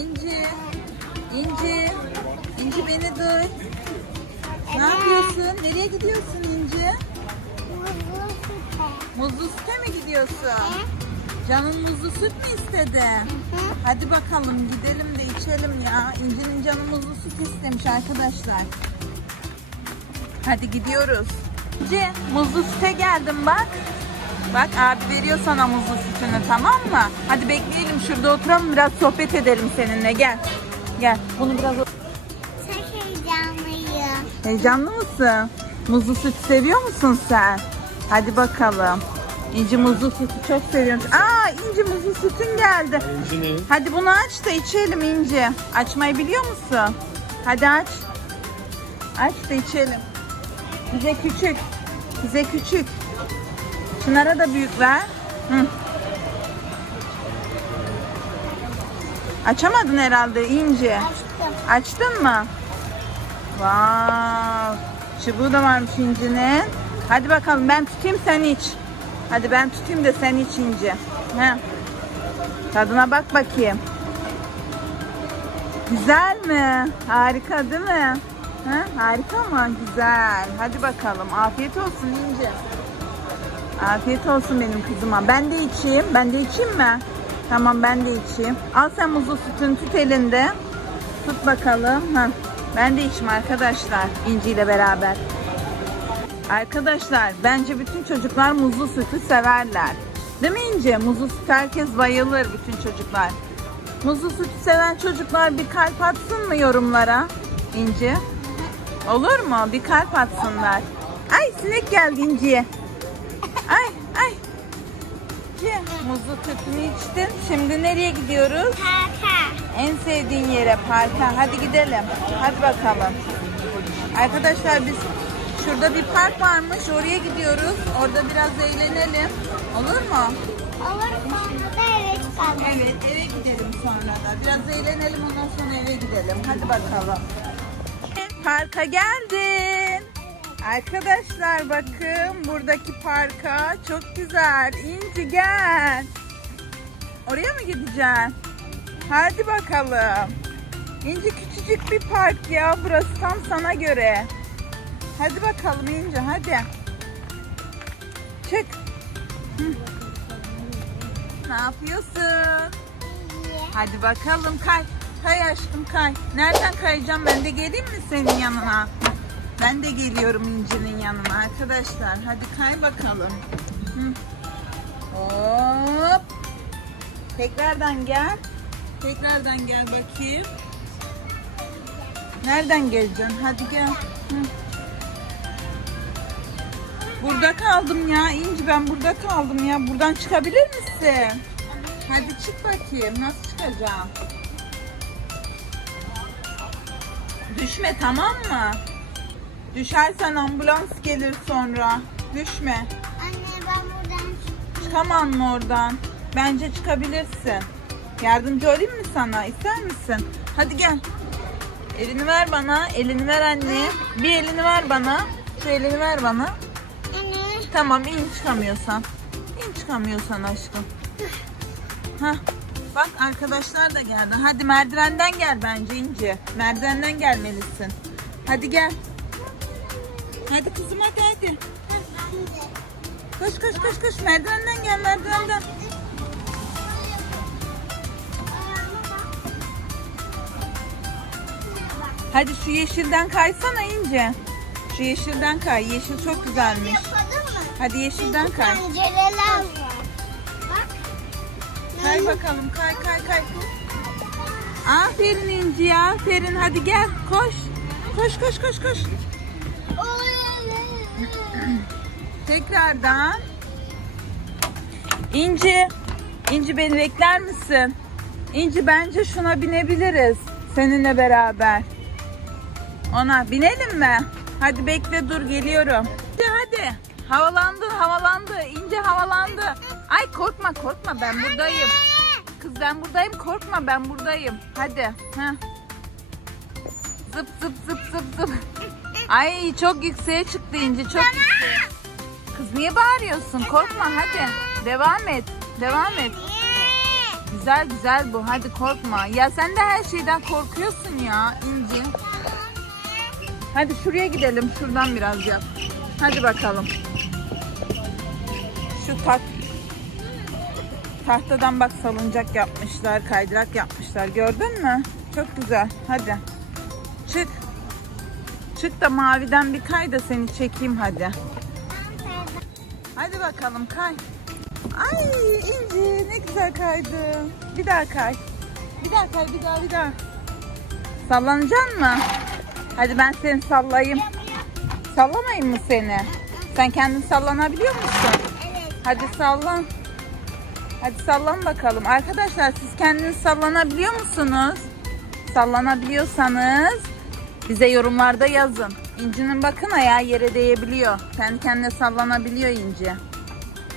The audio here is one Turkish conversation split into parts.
İnci. İnci. İnci beni duy. Ne yapıyorsun? Nereye gidiyorsun İnci? Muzlu süte mi gidiyorsun? Canın muzlu süt mü istedi? Hadi bakalım gidelim de içelim ya. İnci'nin canı muzlu süt istemiş arkadaşlar. Hadi gidiyoruz. İnci muzlu süte geldim bak. Bak abi veriyor sana muzlu sütünü tamam mı? Hadi bekleyelim şurada oturalım biraz sohbet edelim seninle gel. Gel bunu biraz Çok heyecanlıyım. Heyecanlı mısın? Muzlu süt seviyor musun sen? Hadi bakalım. İnci muzlu sütü çok seviyormuş. Aa İnci muzlu sütün geldi. İncini. Hadi bunu aç da içelim İnci. Açmayı biliyor musun? Hadi aç. Aç da içelim. Bize küçük. Bize küçük. Çınar'a da büyük ver. Hı. Açamadın herhalde İnci. Açtım. Açtın mı? Vav. Çubuğu da varmış incinin. Hadi bakalım ben tutayım sen iç. Hadi ben tutayım da sen iç inci. He. Tadına bak bakayım. Güzel mi? Harika değil mi? He? Harika mı? Güzel. Hadi bakalım. Afiyet olsun inci. Afiyet olsun benim kızıma. Ben de içeyim. Ben de içeyim mi? Tamam ben de içeyim. Al sen muzlu sütünü tut elinde. Tut bakalım. Ha. Ben de içeyim arkadaşlar. İnci ile beraber. Arkadaşlar bence bütün çocuklar muzlu sütü severler. Değil mi İnci? Muzlu süt herkes bayılır bütün çocuklar. Muzlu sütü seven çocuklar bir kalp atsın mı yorumlara? İnci. Olur mu? Bir kalp atsınlar. Ay sinek geldi İnci'ye. Ay ay. Muzlu sütünü içtin. Şimdi nereye gidiyoruz? Kaka. En sevdiğin yere parka. Hadi gidelim. Hadi bakalım. Arkadaşlar biz şurada bir park varmış. Oraya gidiyoruz. Orada biraz eğlenelim. Olur mu? Olur sonra da eve çıkalım. Evet eve gidelim sonra da. Biraz eğlenelim ondan sonra eve gidelim. Hadi bakalım. Parka geldin. Arkadaşlar bakın buradaki parka çok güzel. İnci gel. Oraya mı gideceksin? Hadi bakalım. İnci küçücük bir park ya. Burası tam sana göre. Hadi bakalım İnci hadi. Çık. Hı. Ne yapıyorsun? Hadi bakalım kay. Kay aşkım kay. Nereden kayacağım? Ben de geleyim mi senin yanına? Ben de geliyorum İnci'nin yanına arkadaşlar. Hadi kay bakalım. Hop. Tekrardan gel. Tekrardan gel bakayım. Nereden geleceksin? Hadi gel. Burada kaldım ya. İnci ben burada kaldım ya. Buradan çıkabilir misin? Hadi çık bakayım. Nasıl çıkacağım? Düşme tamam mı? Düşersen ambulans gelir sonra. Düşme. Anne ben buradan Çıkamam mı oradan? Bence çıkabilirsin. Yardımcı olayım mı sana? İster misin? Hadi gel. Elini ver bana. Elini ver anne. Bir elini ver bana. Şu elini ver bana. Anne. Tamam in çıkamıyorsan. İn çıkamıyorsan aşkım. Hah. Bak arkadaşlar da geldi. Hadi merdivenden gel bence İnci. Merdivenden gelmelisin. Hadi gel. Hadi kızım hadi hadi. Koş koş koş koş merdivenden gel merdivenden. Hadi şu yeşilden kaysana İnci. Şu yeşilden kay. Yeşil çok güzelmiş. Hadi yeşilden kay. Pencereler var. Bak. Kay bakalım kay kay kay. Aferin İnci aferin hadi gel koş. Koş koş koş koş. Tekrardan. İnci. İnci beni bekler misin? İnci bence şuna binebiliriz. Seninle beraber. Ona binelim mi? Hadi bekle dur geliyorum. Hadi hadi. Havalandı havalandı. İnce havalandı. Ay korkma korkma ben buradayım. Kız ben buradayım korkma ben buradayım. Hadi. Heh. Zıp zıp zıp zıp zıp. Ay çok yükseğe çıktı İnci çok yükseğe. Kız niye bağırıyorsun? Korkma hadi. Devam et. Devam et. Güzel güzel bu. Hadi korkma. Ya sen de her şeyden korkuyorsun ya İnci. Hadi şuraya gidelim. Şuradan biraz yap. Hadi bakalım. Şu tak tahtadan bak salıncak yapmışlar, kaydırak yapmışlar. Gördün mü? Çok güzel. Hadi. Çık. Çık da maviden bir kay da seni çekeyim hadi. Hadi bakalım kay. Ay İnci ne güzel kaydın. Bir daha kay. Bir daha kay bir daha bir daha. Sallanacaksın mı? Hadi ben seni sallayayım. Sallamayayım mı seni? Sen kendin sallanabiliyor musun? Evet. Hadi sallan. Hadi sallan bakalım. Arkadaşlar siz kendiniz sallanabiliyor musunuz? Sallanabiliyorsanız bize yorumlarda yazın. İnci'nin bakın ayağı yere değebiliyor. Kendi kendine sallanabiliyor İnci.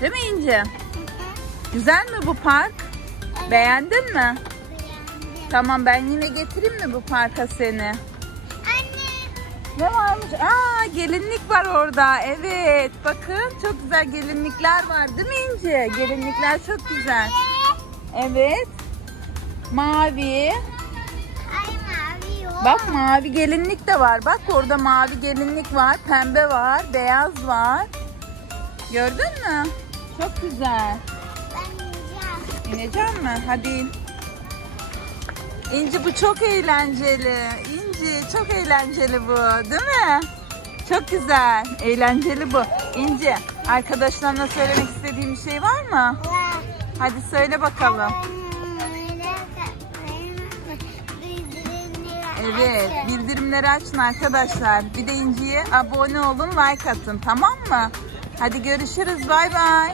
Değil mi İnci? Güzel mi bu park? Beğendin mi? Beğendim. Tamam ben yine getireyim mi bu parka seni? Anne. Ne varmış? Aa gelinlik var orada. Evet. Bakın çok güzel gelinlikler var değil mi İnci? Gelinlikler çok güzel. Evet. Mavi. Bak mavi gelinlik de var. Bak orada mavi gelinlik var. Pembe var. Beyaz var. Gördün mü? Çok güzel. Ben. İnecek mi? Hadi in. İnci bu çok eğlenceli. İnci çok eğlenceli bu. Değil mi? Çok güzel. Eğlenceli bu. İnci arkadaşlarına söylemek istediğin bir şey var mı? Var. Hadi söyle bakalım. Evet, bildirimleri açın arkadaşlar. Bir de İnci'ye abone olun, like atın. Tamam mı? Hadi görüşürüz. Bay bay.